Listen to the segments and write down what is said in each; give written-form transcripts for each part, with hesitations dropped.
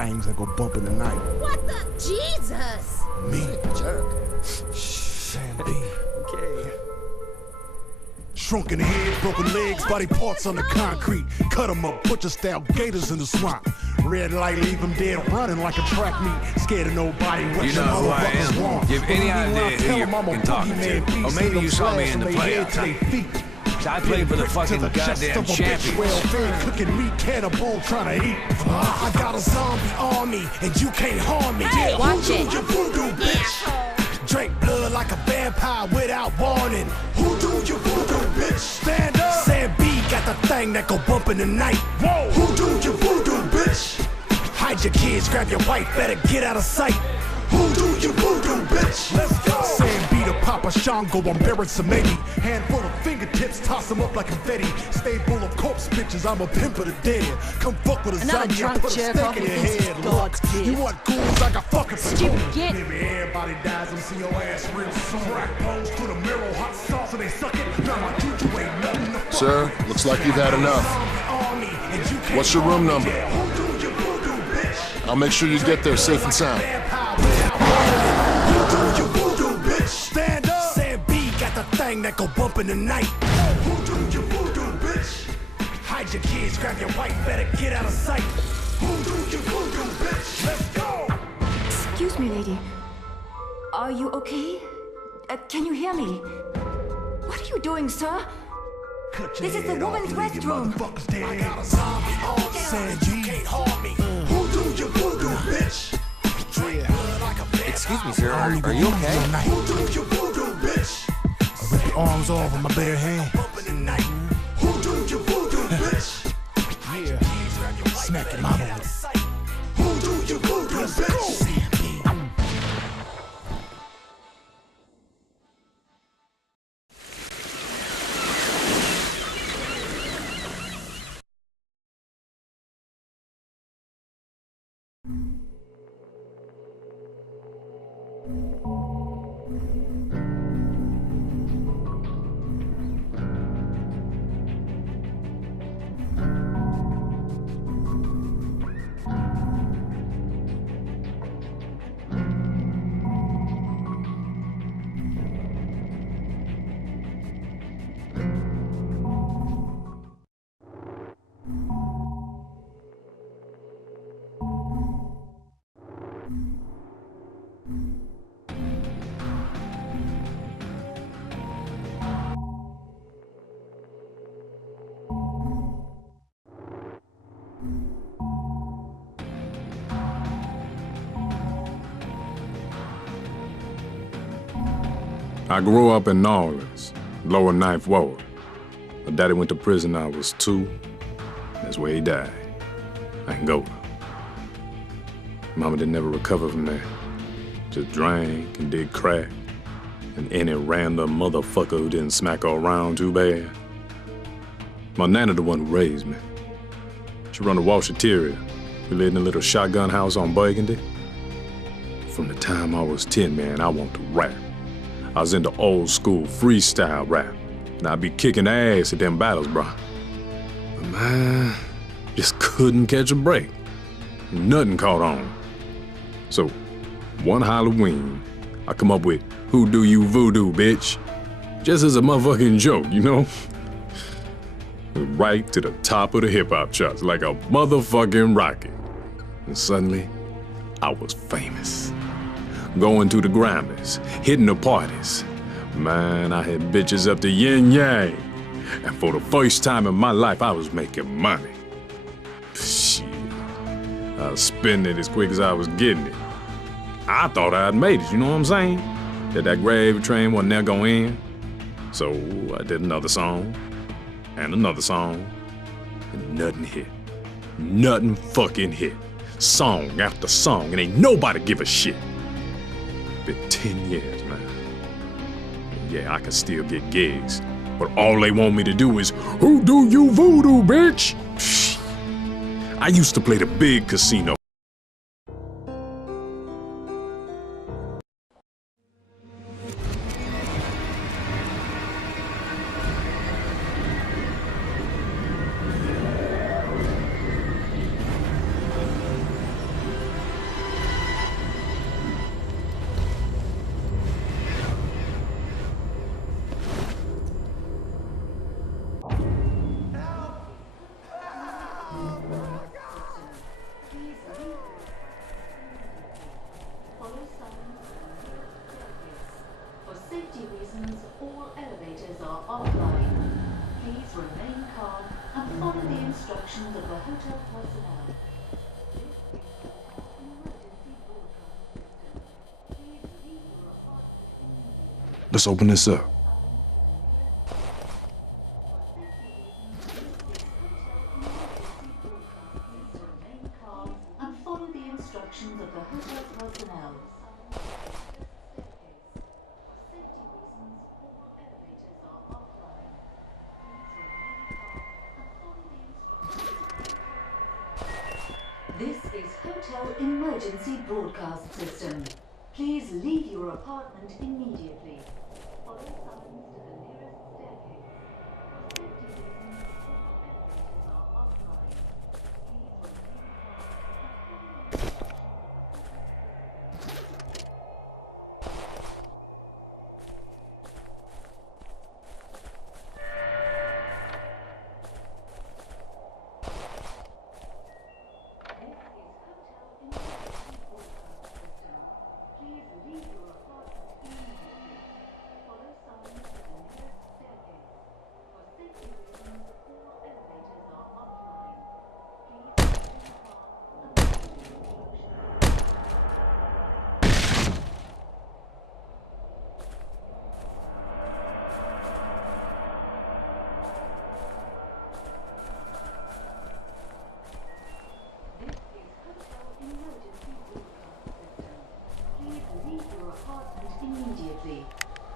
bangs that go bump in the night. What the? Jesus! Me? Jerk. Sam B. Okay. Shrunk in the head, broken legs, body parts on the concrete. Cut them up, butcher-style gators in the swamp. Red light, leave them dead, running like a track meet. Scared of nobody. You know who I am? You have any idea who you're fucking talking to? Or maybe you saw me in the playoffs. I played for the fucking goddamn champions. Cooking meat, cannibal, trying to eat. I got a zombie army, and you can't harm me. Hey, watch it. You voodoo, bitch. Drink blood like a vampire without warning. Who do you voodoo, bitch? Stand up. Sam B got the thing that go bump in the night. Whoa. Who do you voodoo, bitch? Hide your kids, grab your wife, better get out of sight. Who do you voodoo, bitch? Let's go. Sam B to Papa Shango, I'm buried some maybe. Handful of fingertips, toss them up like confetti. Stay full of corpse bitches, I'm a pimp of the dead. Come fuck with a Another zombie, I drunk put a jerk stick off in your who thinks head. he's Look, God's kid. you want ghouls, I got fucking Stupid kid. Maybe everybody dies, I'm see your ass real soon. Crack bones to the mirror, hot sauce and they suck it. Now my juju ain't nothing to fuck. Sir, looks like you've had enough. What's your room number? I'll make sure you get there safe and sound. Stand up. Sam B got the thing that go bump in the night. Who do you voodoo, bitch? Hide your kids, grab your wife, better get out of sight. Who do you voodoo, bitch? Let's go. Excuse me, lady. Are you okay? Can you hear me? What are you doing, sir? This is the woman's restroom. I got a zombie on Sam B can't harm me. Who do you voodoo, bitch? Excuse me, sir. Are you okay? Who do you voodoo, bitch? I rip your arms off with my bare hand. Who do you voodoo, bitch? Yeah. Smack your mama with it. Who do you voodoo, bitch? I grew up in New Orleans, lower Ninth Ward. My daddy went to prison when I was 2. That's where he died, Angola. Mama didn't ever recover from that. Just drank and did crack. And any random motherfucker who didn't smack her around too bad. My nana the one who raised me. She run a washateria. We lived in a little shotgun house on Burgundy. From the time I was 10, man, I wanted to rap. I was into old school freestyle rap, and I'd be kicking ass at them battles, bro. But man, just couldn't catch a break. Nothing caught on. So, one Halloween, I come up with, "Who do you voodoo, bitch?" Just as a motherfucking joke, you know? Right to the top of the hip-hop charts, like a motherfucking rocket. And suddenly, I was famous. Going to the Grammys, hitting the parties. Man, I had bitches up to yin yang. And for the first time in my life, I was making money. Shit. I was spending it as quick as I was getting it. I thought I'd made it, you know what I'm saying? That gravy train wasn't never gonna end. So I did another song, and another song, and nothing hit. Nothing fucking hit. Song after song, and ain't nobody give a shit. Been 10 years, man. Yeah, I can still get gigs, but all they want me to do is, "Who do you voodoo, bitch?" Psh. I used to play the big casino. Let's open this up. And follow the instructions of the hotel personnel. This is Hotel Emergency Broadcast System. Please leave your apartment immediately. Follow signs to the nearest staircase. For safety reasons, all elevators are offline. Please remain calm and follow the instructions of the hotel immediately.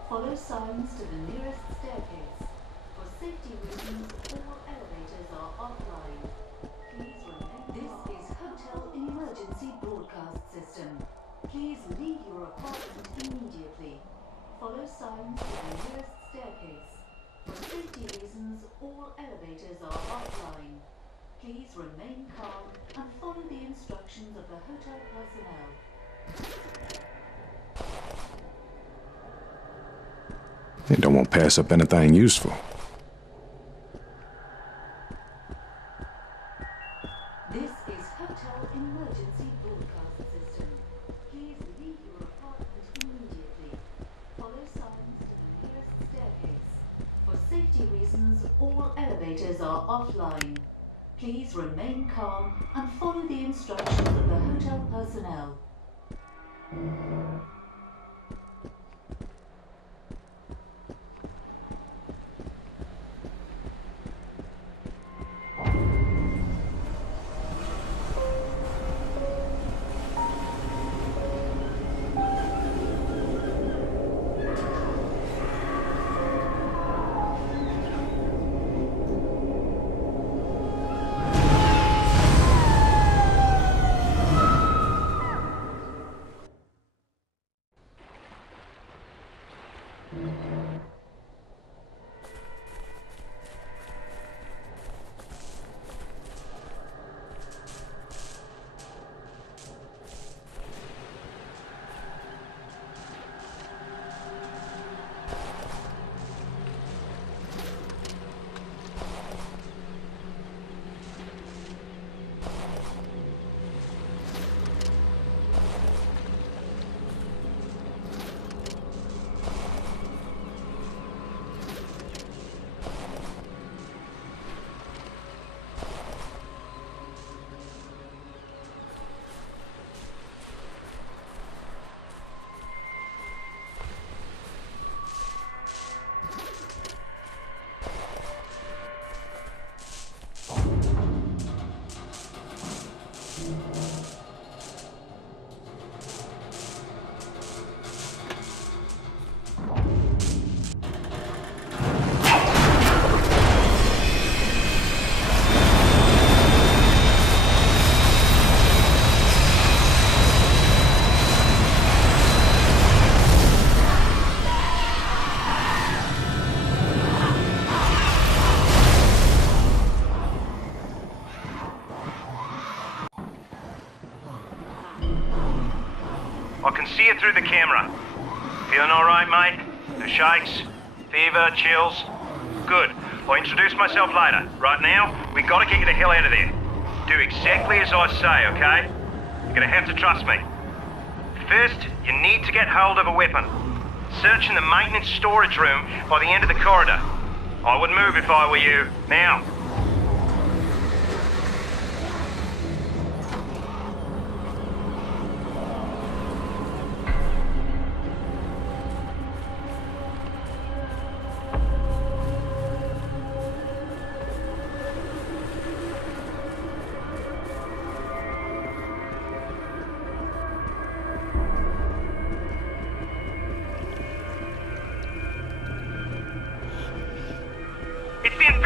Follow signs to the nearest staircase. For safety reasons, all elevators are offline. Please remain. This is Hotel Emergency Broadcast System. Please leave your apartment immediately. Follow signs to the nearest staircase. For safety reasons, all elevators are offline. Please remain calm and follow the instructions of the hotel personnel. They don't want to pass up anything useful. This is Hotel Emergency Broadcast System. Please leave your apartment immediately. Follow signs to the nearest staircase. For safety reasons, all elevators are offline. Please remain calm and follow the instructions of the hotel personnel. I can see it through the camera. Feeling all right, mate? No shakes? Fever? Chills? Good. I'll introduce myself later. Right now, we gotta get you the hell out of there. Do exactly as I say, okay? You're gonna have to trust me. First, you need to get hold of a weapon. Search in the maintenance storage room by the end of the corridor. I would move if I were you. Now.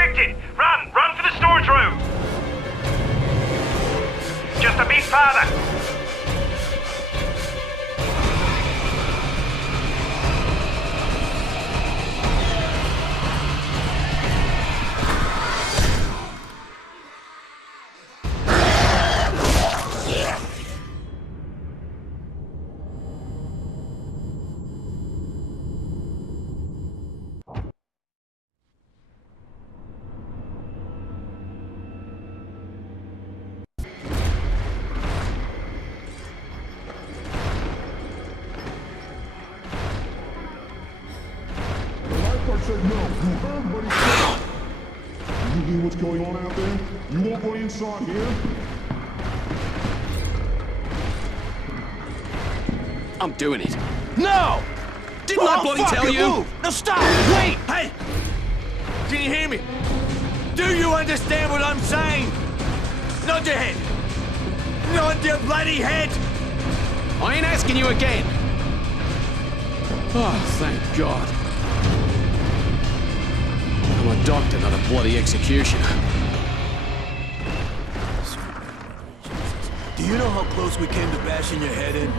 infected! Run! Run for the storage room! Just a bit farther! Said no. You heard what he said. You hear what's going on out there? You won't go inside here? I'm doing it. No! Didn't I bloody tell you? Move. No, stop! Wait! Hey! Can you hear me? Do you understand what I'm saying? Nod your head! Nod your bloody head! I ain't asking you again. Oh, thank God. I'm a doctor, not a bloody executioner. Do you know how close we came to bashing your head in?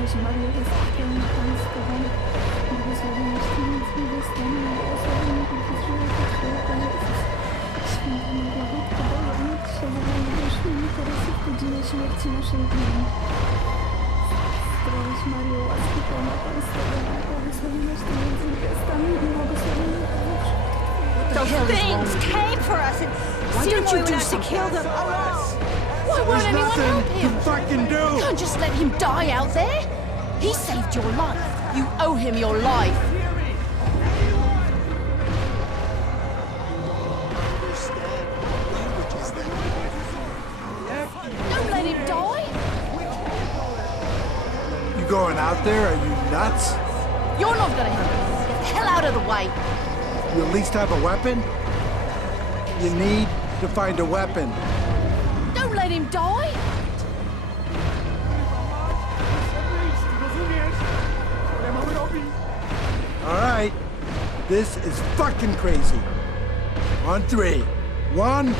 Those things came for us, and why don't you do something to kill them? Why won't anyone help him? Fucking do! You can't just let him die out there. He saved your life. You owe him your life. Don't let him die. You going out there? Are you nuts? You're not gonna help him. Get the hell out of the way. You at least have a weapon? You need to find a weapon. Don't let him die. All right. This is fucking crazy. On 3. 1,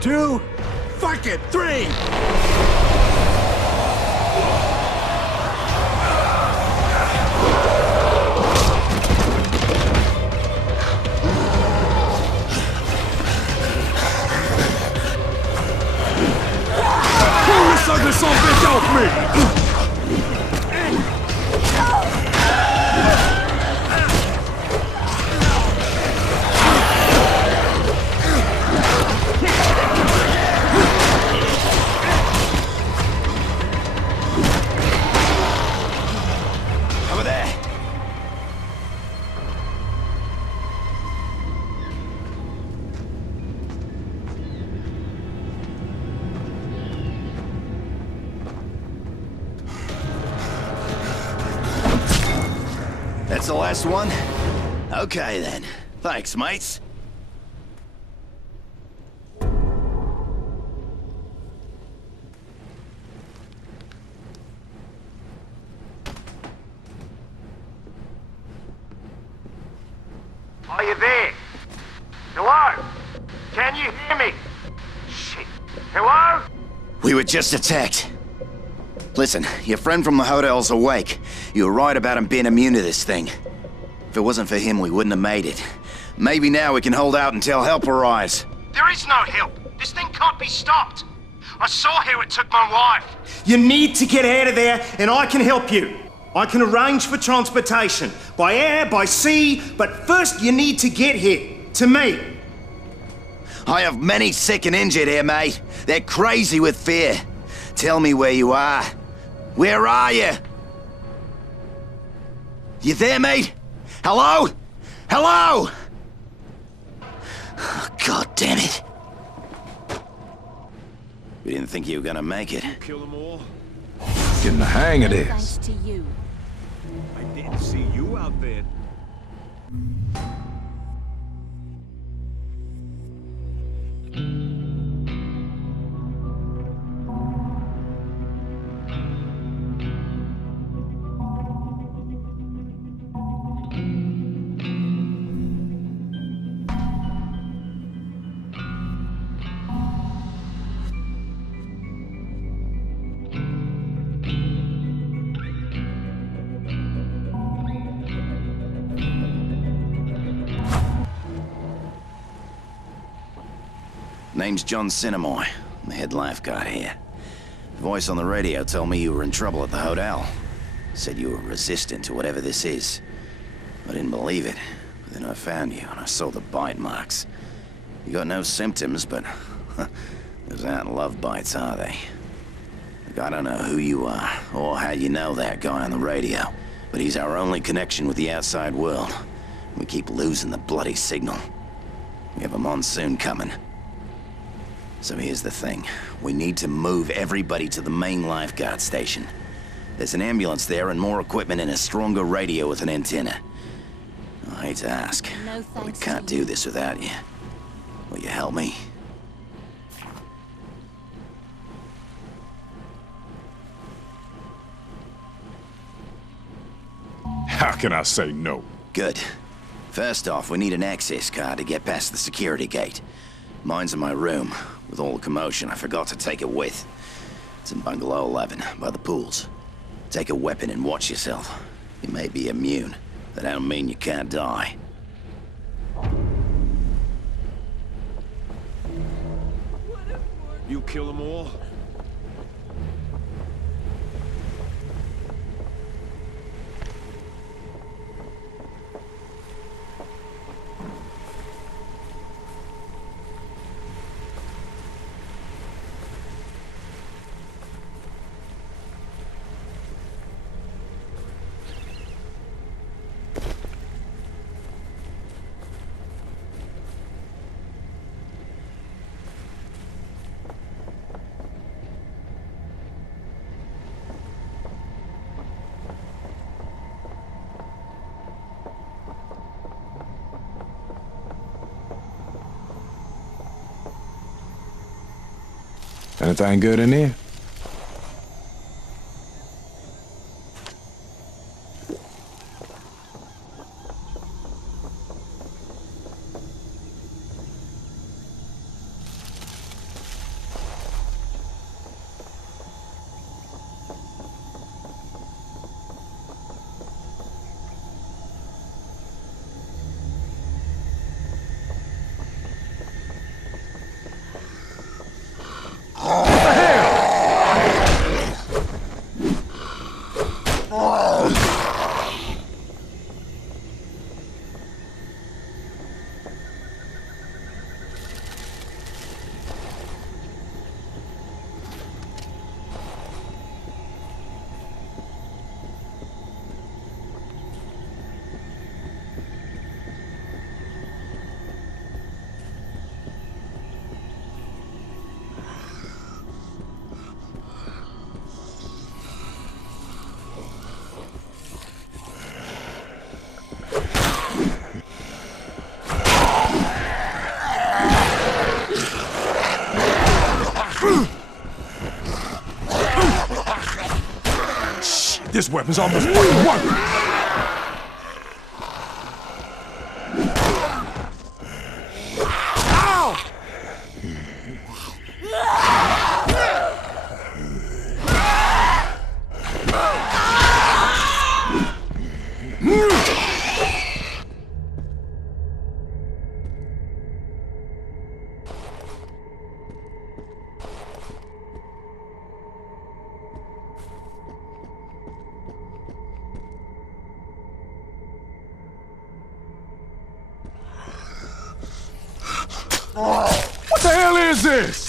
2, fuck it, 3! Sucker some bitch off me! Over there! That's the last one? Okay, then. Thanks, mates. Are you there? Hello? Can you hear me? Shit. Hello? We were just attacked. Listen, your friend from the hotel's awake. You were right about him being immune to this thing. If it wasn't for him, we wouldn't have made it. Maybe now we can hold out until help arrives. There is no help. This thing can't be stopped. I saw how it took my wife. You need to get out of there, and I can help you. I can arrange for transportation, by air, by sea, but first you need to get here, to me. I have many sick and injured here, mate. They're crazy with fear. Tell me where you are. Where are you? You there, mate? Hello? Hello? Oh, God damn it. We didn't think you were gonna make it. Kill them all? Getting the hang of this. Thanks to you. I didn't see you out there. Name's John Sinnamoy. I'm the head lifeguard here. Voice on the radio told me you were in trouble at the hotel. Said you were resistant to whatever this is. I didn't believe it, but then I found you and I saw the bite marks. You got no symptoms, but those aren't love bites, are they? Look, I don't know who you are, or how you know that guy on the radio, but he's our only connection with the outside world. We keep losing the bloody signal. We have a monsoon coming. So here's the thing. We need to move everybody to the main lifeguard station. There's an ambulance there and more equipment and a stronger radio with an antenna. I hate to ask, but we can't do this without you. Will you help me? How can I say no? Good. First off, we need an access card to get past the security gate. Mine's in my room. With all the commotion, I forgot to take it with. It's in Bungalow 11, by the pools. Take a weapon and watch yourself. You may be immune. That don't mean you can't die. You kill them all? Anything good in here? This weapon's almost fucking working! What the hell is this?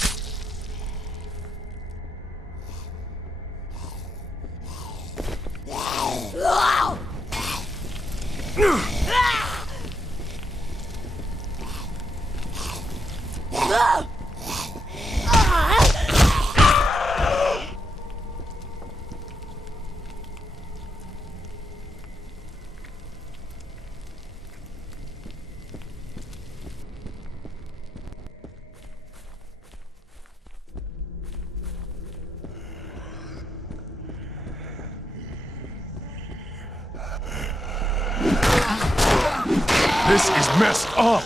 This is messed up!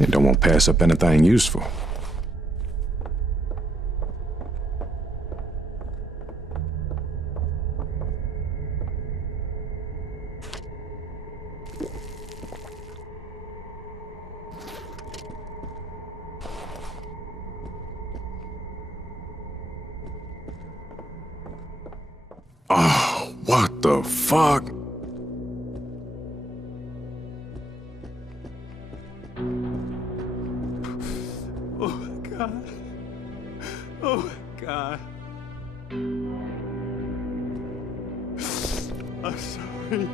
They don't want to pass up anything useful. Oh, what the fuck? Oh my God. Oh my God. I'm sorry.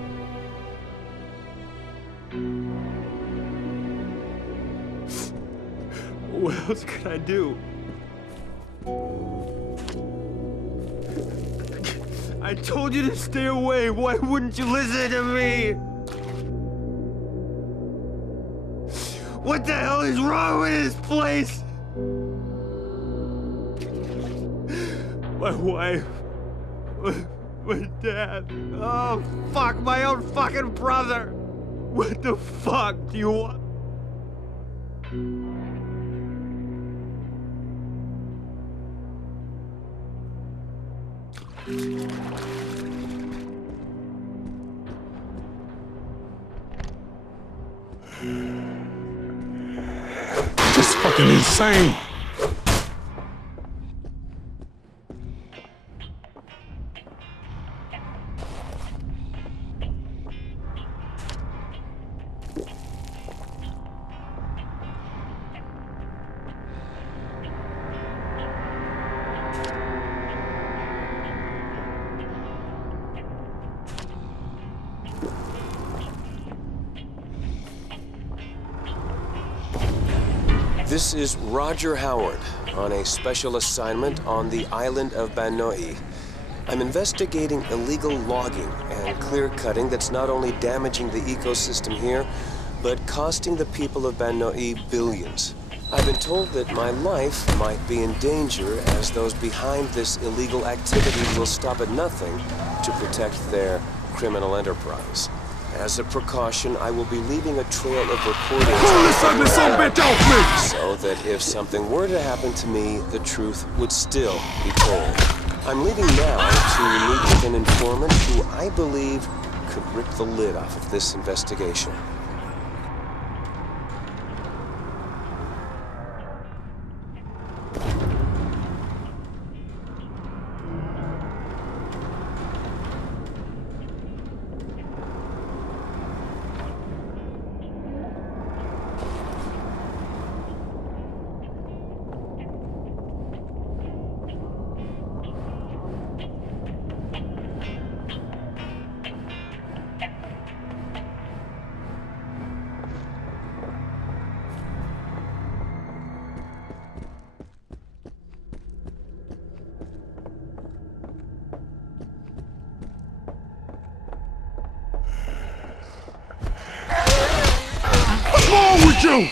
What else could I do? I told you to stay away. Why wouldn't you listen to me? What the hell is wrong with this place? My wife. My dad. Oh, fuck, my own fucking brother. What the fuck do you want? This is fucking insane. This is Roger Howard on a special assignment on the island of Banoi. I'm investigating illegal logging and clear-cutting that's not only damaging the ecosystem here, but costing the people of Banoi billions. I've been told that my life might be in danger as those behind this illegal activity will stop at nothing to protect their criminal enterprise. As a precaution, I will be leaving a trail of recordings so that if something were to happen to me, the truth would still be told. I'm leaving now to meet with an informant who I believe could rip the lid off of this investigation. What's wrong with you?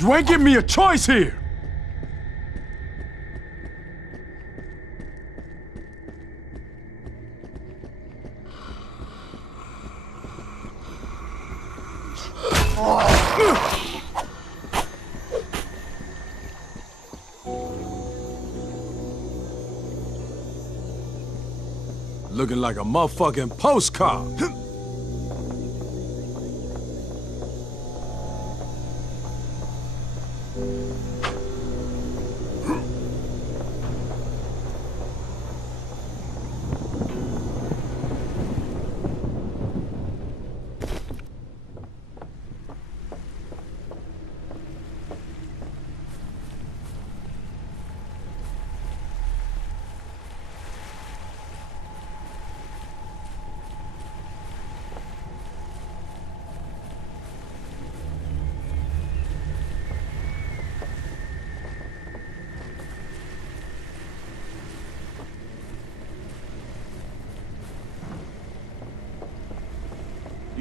You ain't giving me a choice here! Looking like a motherfucking postcard.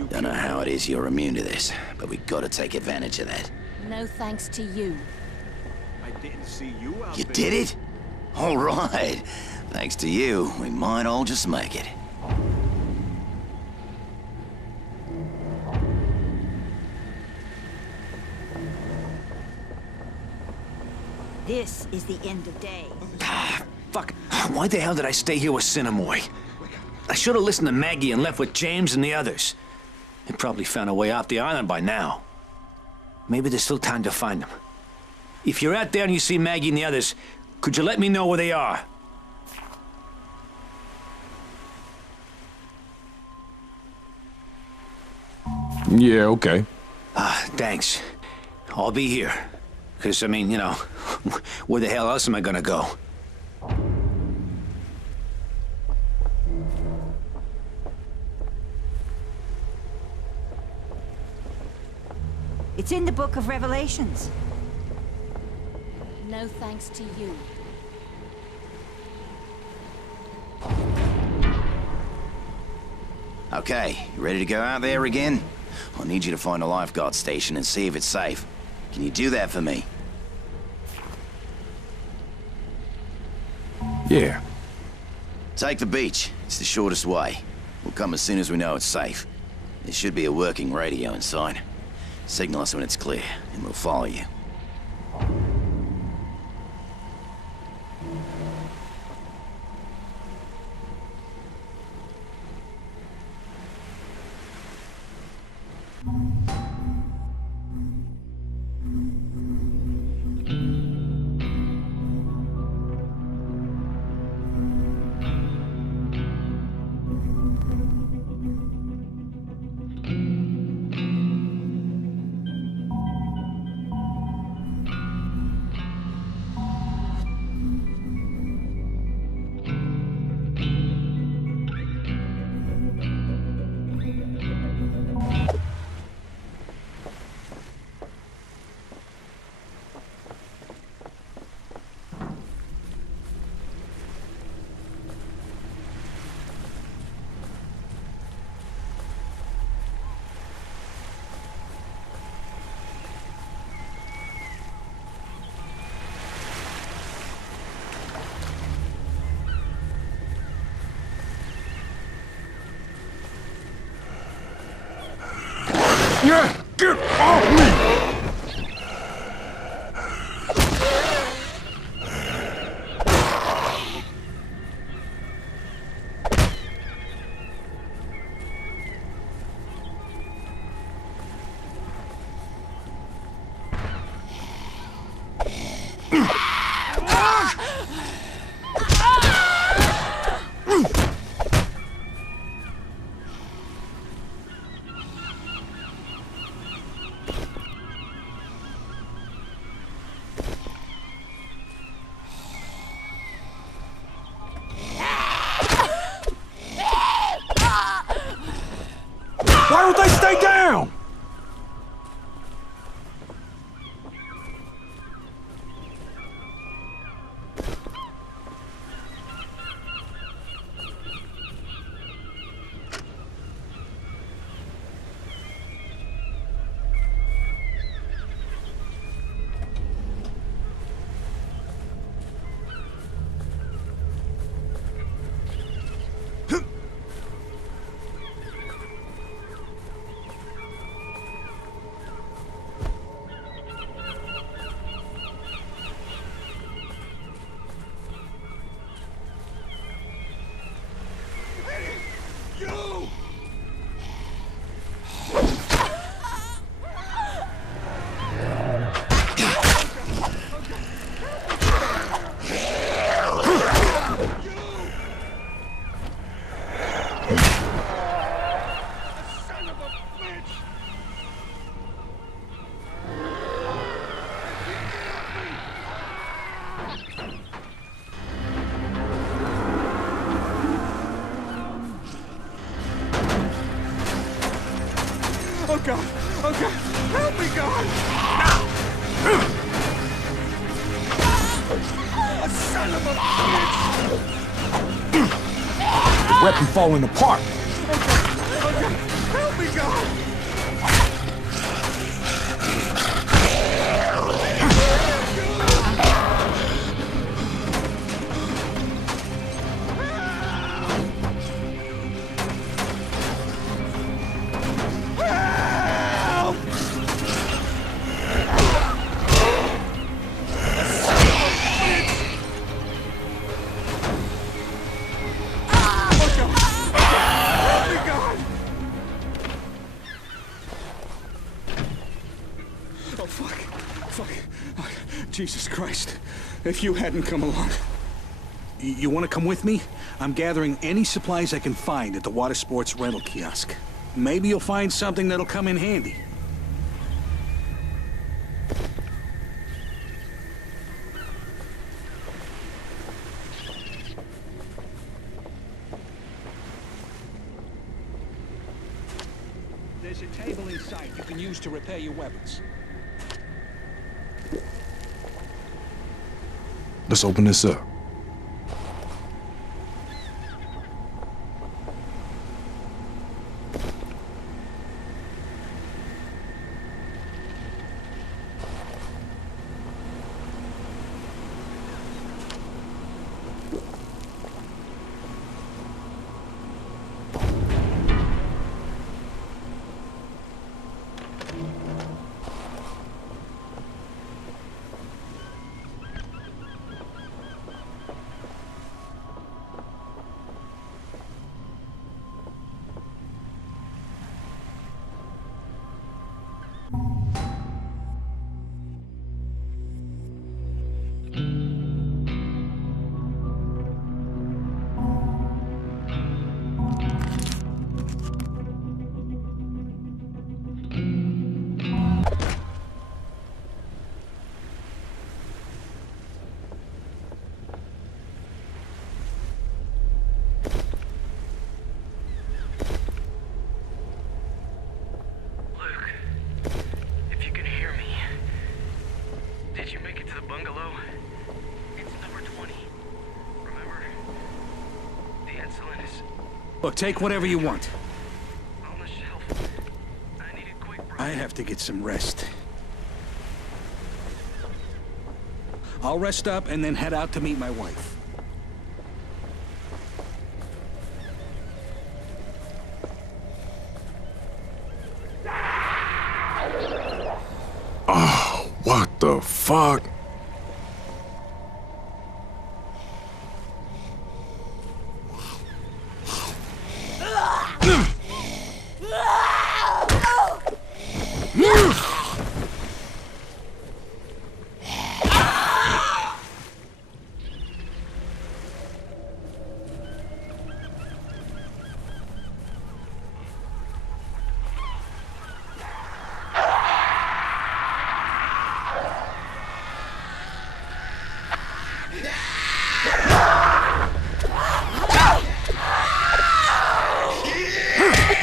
Don't know how it is you're immune to this, but we gotta take advantage of that. No thanks to you. I didn't see you out You there. did it? All right. Thanks to you, we might all just make it. This is the end of day. Fuck. Why the hell did I stay here with Sinamoi? I should have listened to Maggie and left with James and the others. They probably found a way off the island by now. Maybe there's still time to find them. If you're out there and you see Maggie and the others, could you let me know where they are? Yeah, okay. Thanks. I'll be here. 'Cause, I mean, you know, where the hell else am I gonna go? It's in the Book of Revelations. No thanks to you. Okay, you ready to go out there again? I need you to find a lifeguard station and see if it's safe. Can you do that for me? Yeah. Take the beach. It's the shortest way. We'll come as soon as we know it's safe. There should be a working radio inside. Signal us when it's clear, and we'll follow you. Yeah, get off me! Why don't they stay down? God! Oh, God! Help me, God! Oh, son of a bitch! Weapon falling apart. Oh, God! Help me, God! Jesus Christ. If you hadn't come along. You want to come with me? I'm gathering any supplies I can find at the water sports rental kiosk. Maybe you'll find something that'll come in handy. There's a table inside you can use to repair your weapons. Let's open this up. Look, take whatever you want. I have to get some rest. I'll rest up and then head out to meet my wife. Oh, what the fuck?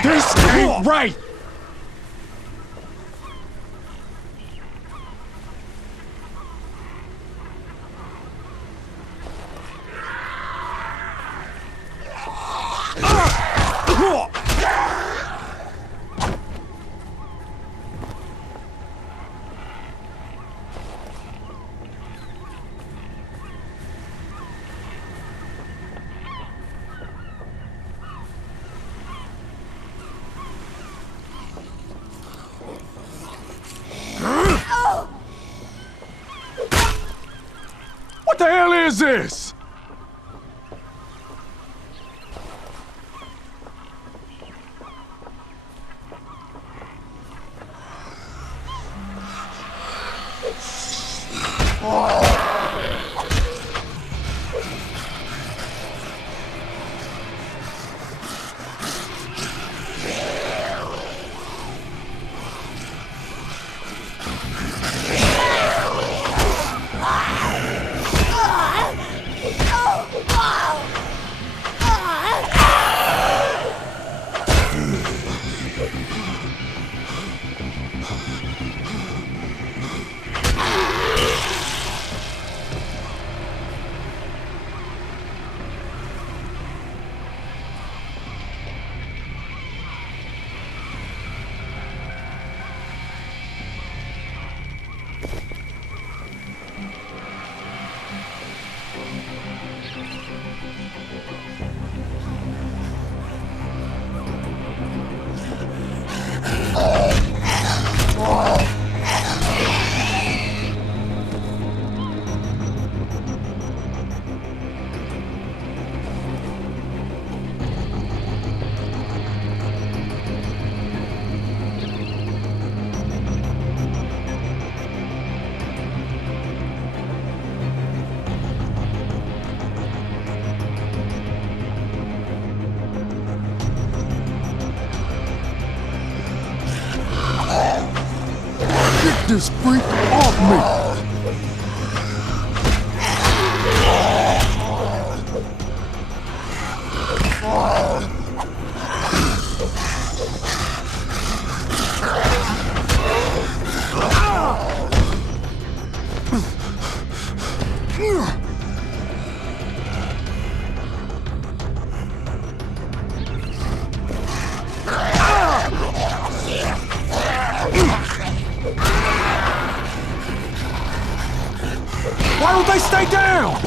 This ain't right! What the hell is this? this freak off me! Why don't they stay down?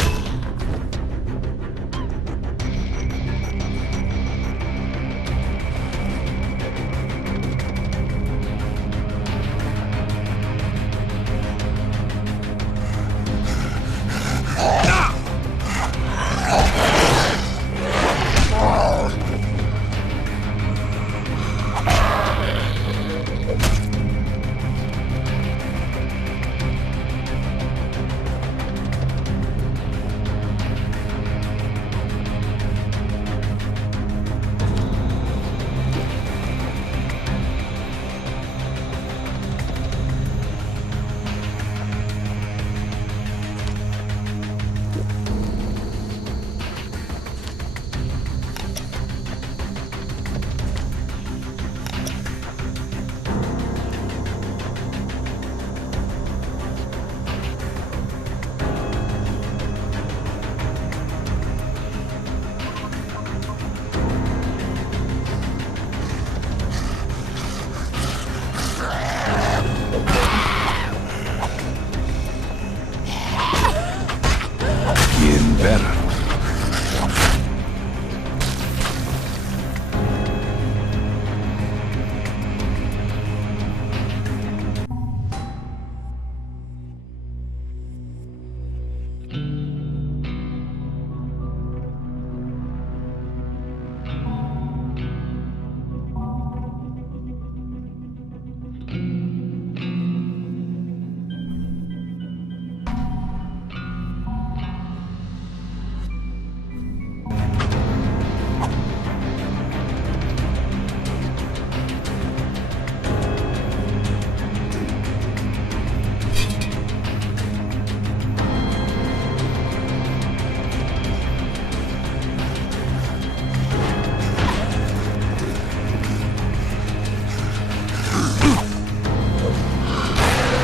Better.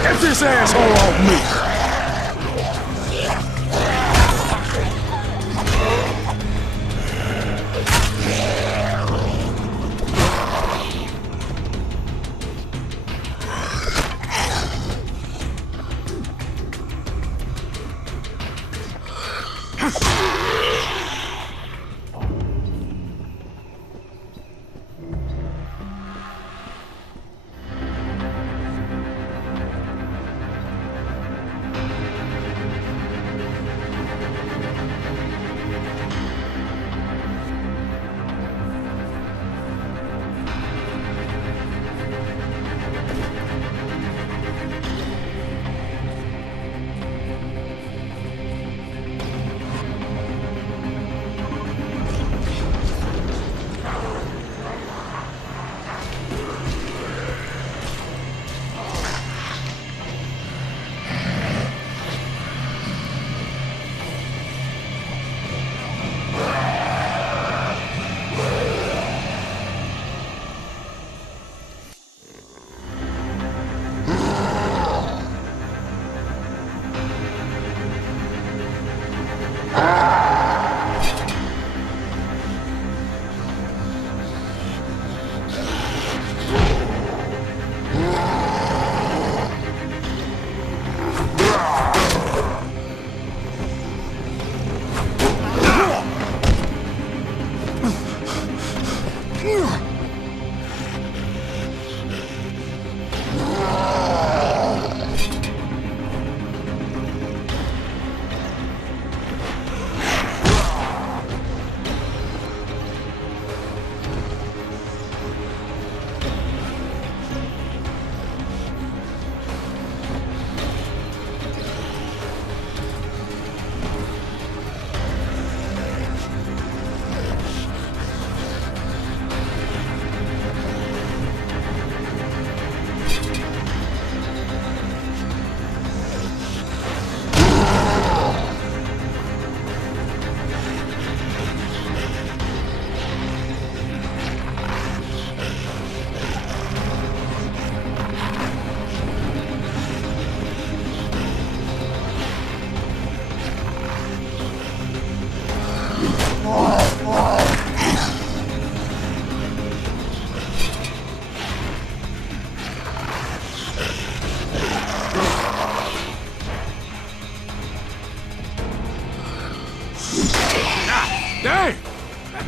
Get this asshole off me!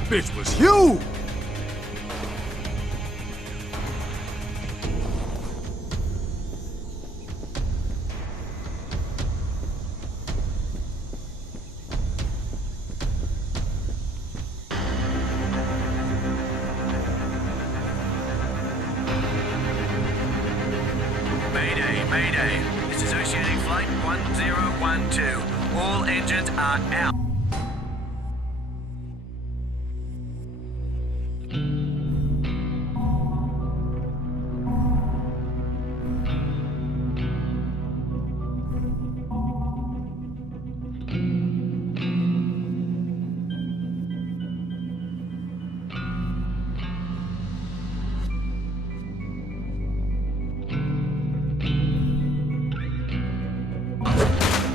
bitch was you! Mayday. This is Oceanic Flight 1012. All engines are out.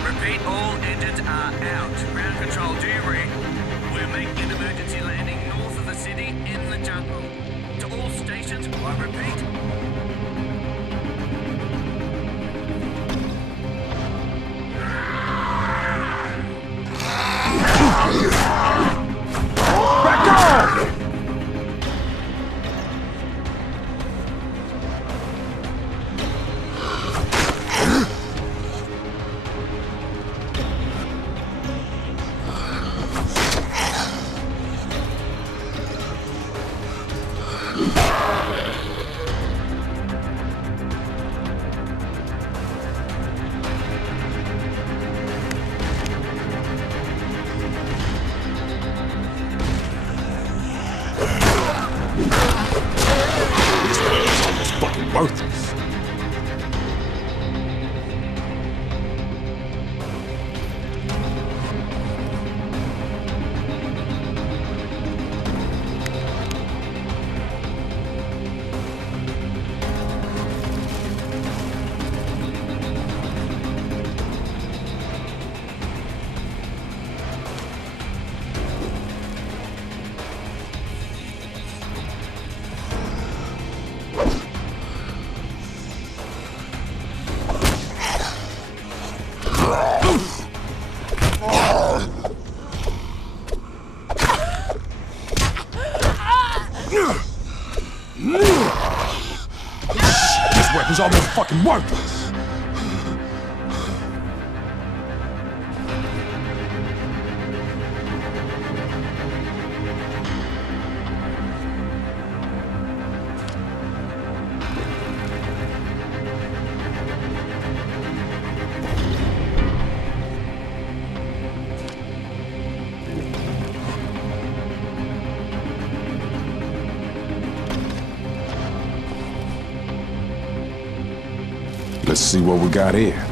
Repeat, all engines are out. Ground control, do you read? We're making an emergency landing north of the city in the jungle. To all stations, I repeat. Back off! Worthless. This weapon's almost fucking worthless. Let's see what we got here.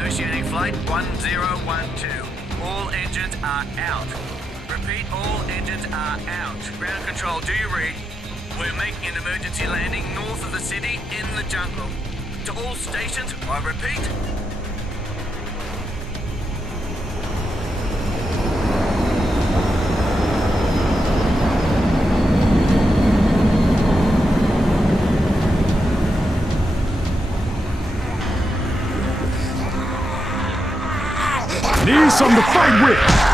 Oceanic Flight 1012. All engines are out. Repeat, all engines are out. Ground control, do you read? We're making an emergency landing north of the city in the jungle. To all stations, I repeat. Need something to fight with!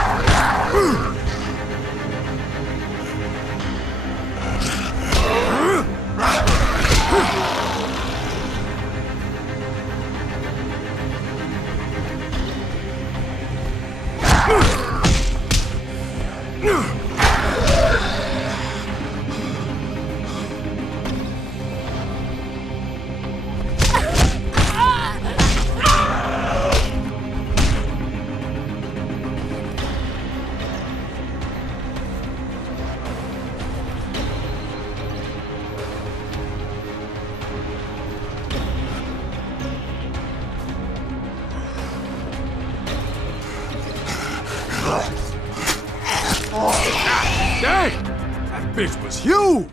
Dang! That bitch was huge!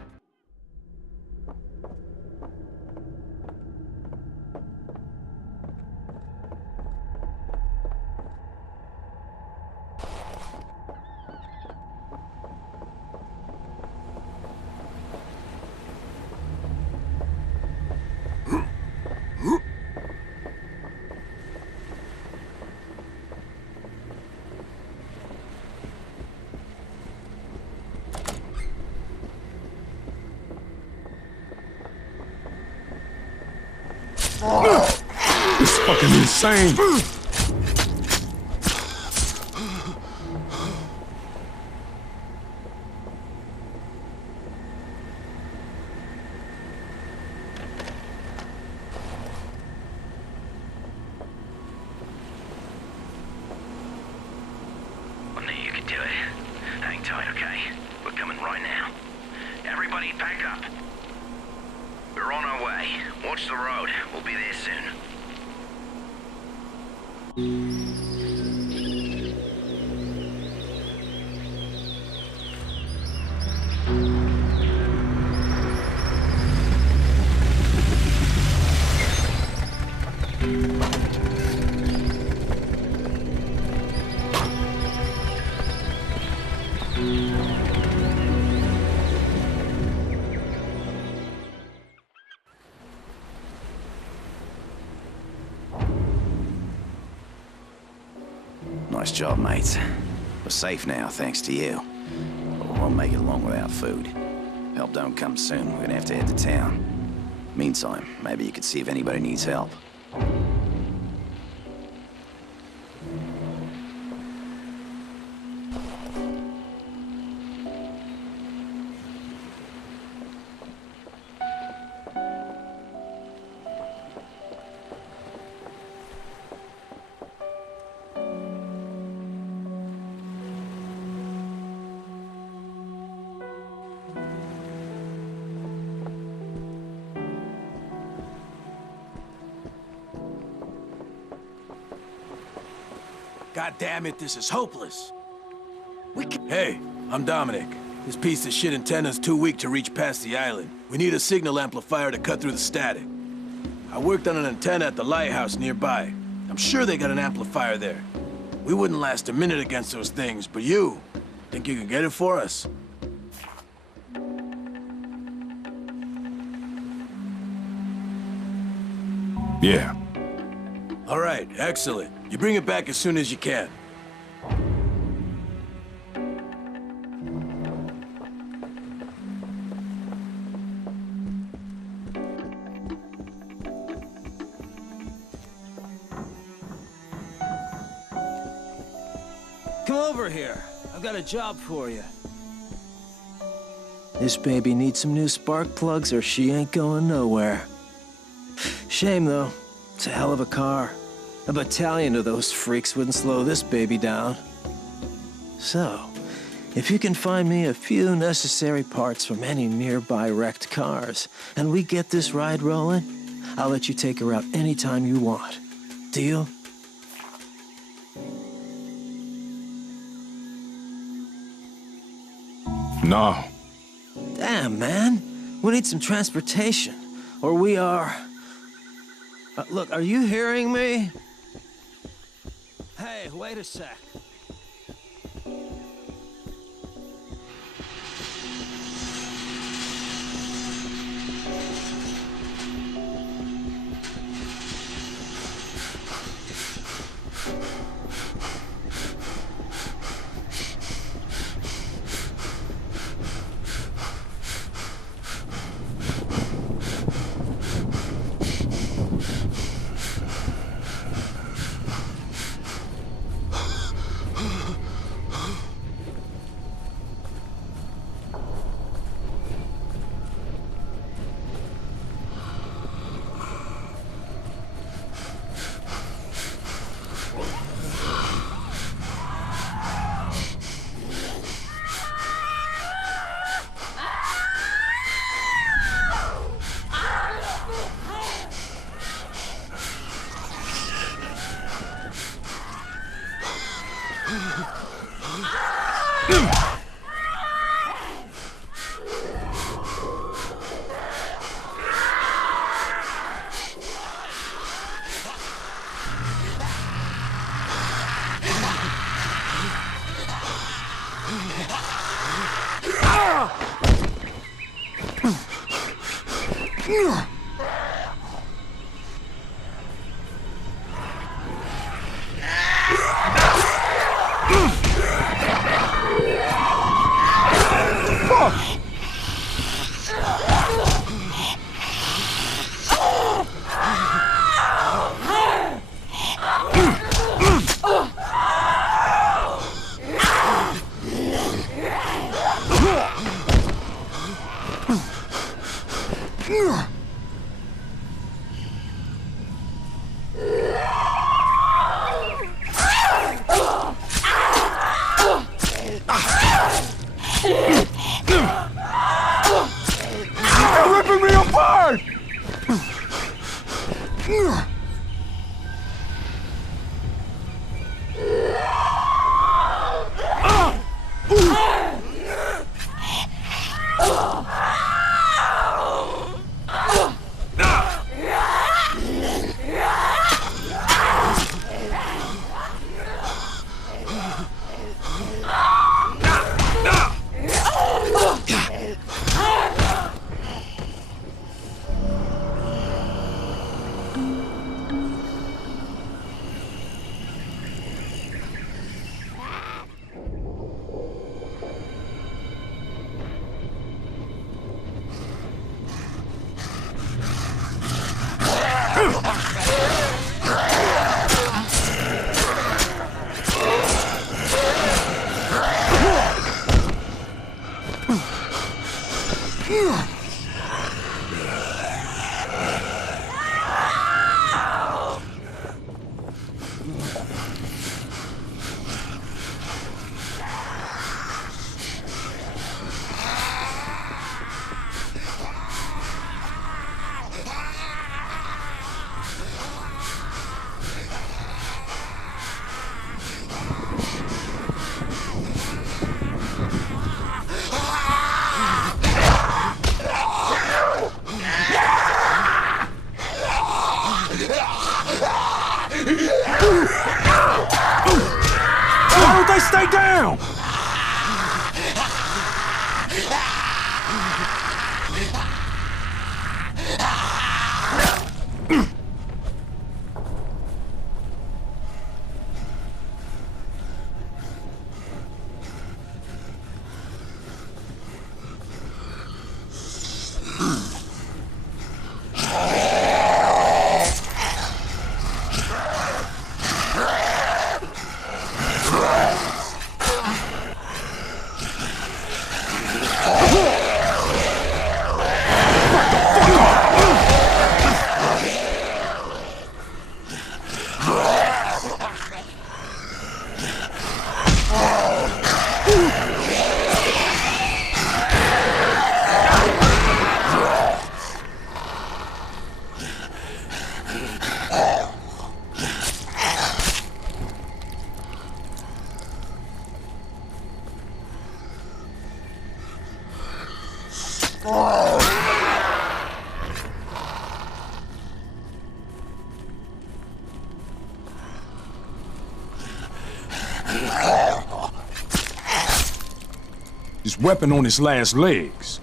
This is fucking insane. I knew you could do it. Hang tight, okay? We're coming right now. Everybody pack up. We're on our way. Watch the road. We'll be there soon. Nice job, mates. We're safe now, thanks to you. But we won't make it long without food. Help don't come soon, we're gonna have to head to town. Meantime, maybe you could see if anybody needs help. God damn it, this is hopeless. Hey, I'm Dominic. This piece of shit antenna's too weak to reach past the island. We need a signal amplifier to cut through the static. I worked on an antenna at the lighthouse nearby. I'm sure they got an amplifier there. We wouldn't last a minute against those things, but you, think you can get it for us? Yeah. All right, excellent. You bring it back as soon as you can. Come over here. I've got a job for you. This baby needs some new spark plugs or she ain't going nowhere. Shame, though. It's a hell of a car. A battalion of those freaks wouldn't slow this baby down. So, if you can find me a few necessary parts from any nearby wrecked cars, and we get this ride rolling, I'll let you take her out anytime you want. Deal? No. Damn, man. We need some transportation. Or we are... look, are you hearing me? Hey, wait a sec. Stay down! His weapon on his last legs.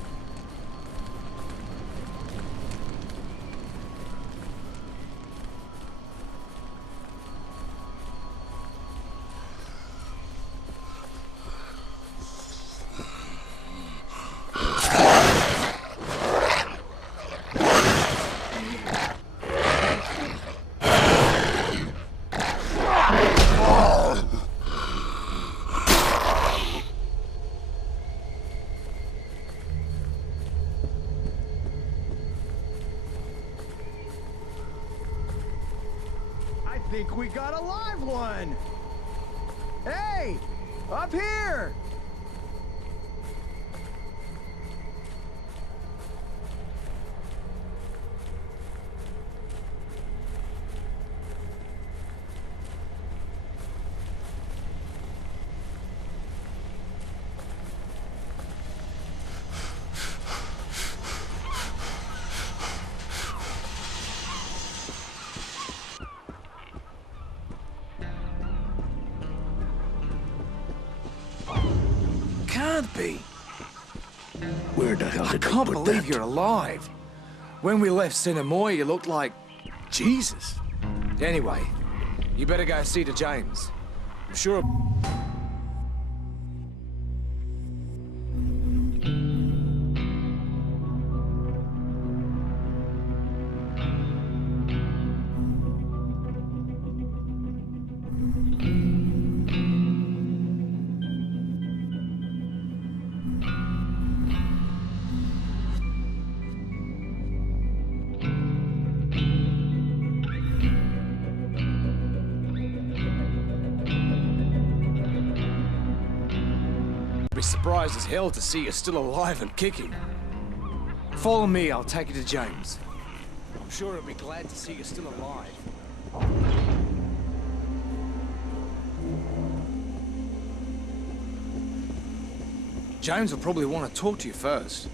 I think we got a live one! Hey! Up here! can't be. Where the hell did I they can't put believe that? you're alive. When we left Cinemoy, you looked like Jesus. Anyway, you better go see to James. I'm sure. Be surprised as hell to see you still alive and kicking. Follow me, I'll take you to James. I'm sure he'll be glad to see you still alive. James will probably want to talk to you first.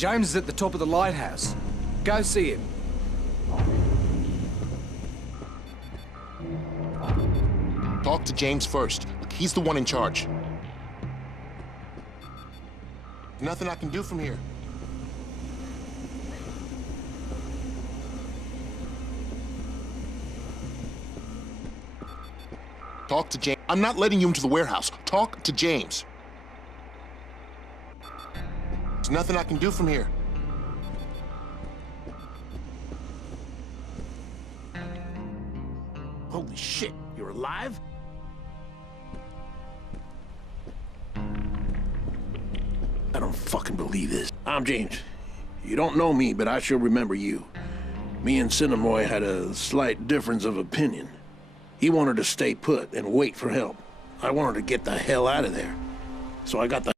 James is at the top of the lighthouse. Go see him. Talk to James first. Look, he's the one in charge. Nothing I can do from here. Talk to James. I'm not letting you into the warehouse. Talk to James. There's nothing I can do from here. Holy shit, you're alive? I don't fucking believe this. I'm James. You don't know me, but I sure remember you. Me and Cinemoy had a slight difference of opinion. He wanted to stay put and wait for help. I wanted to get the hell out of there. So I got the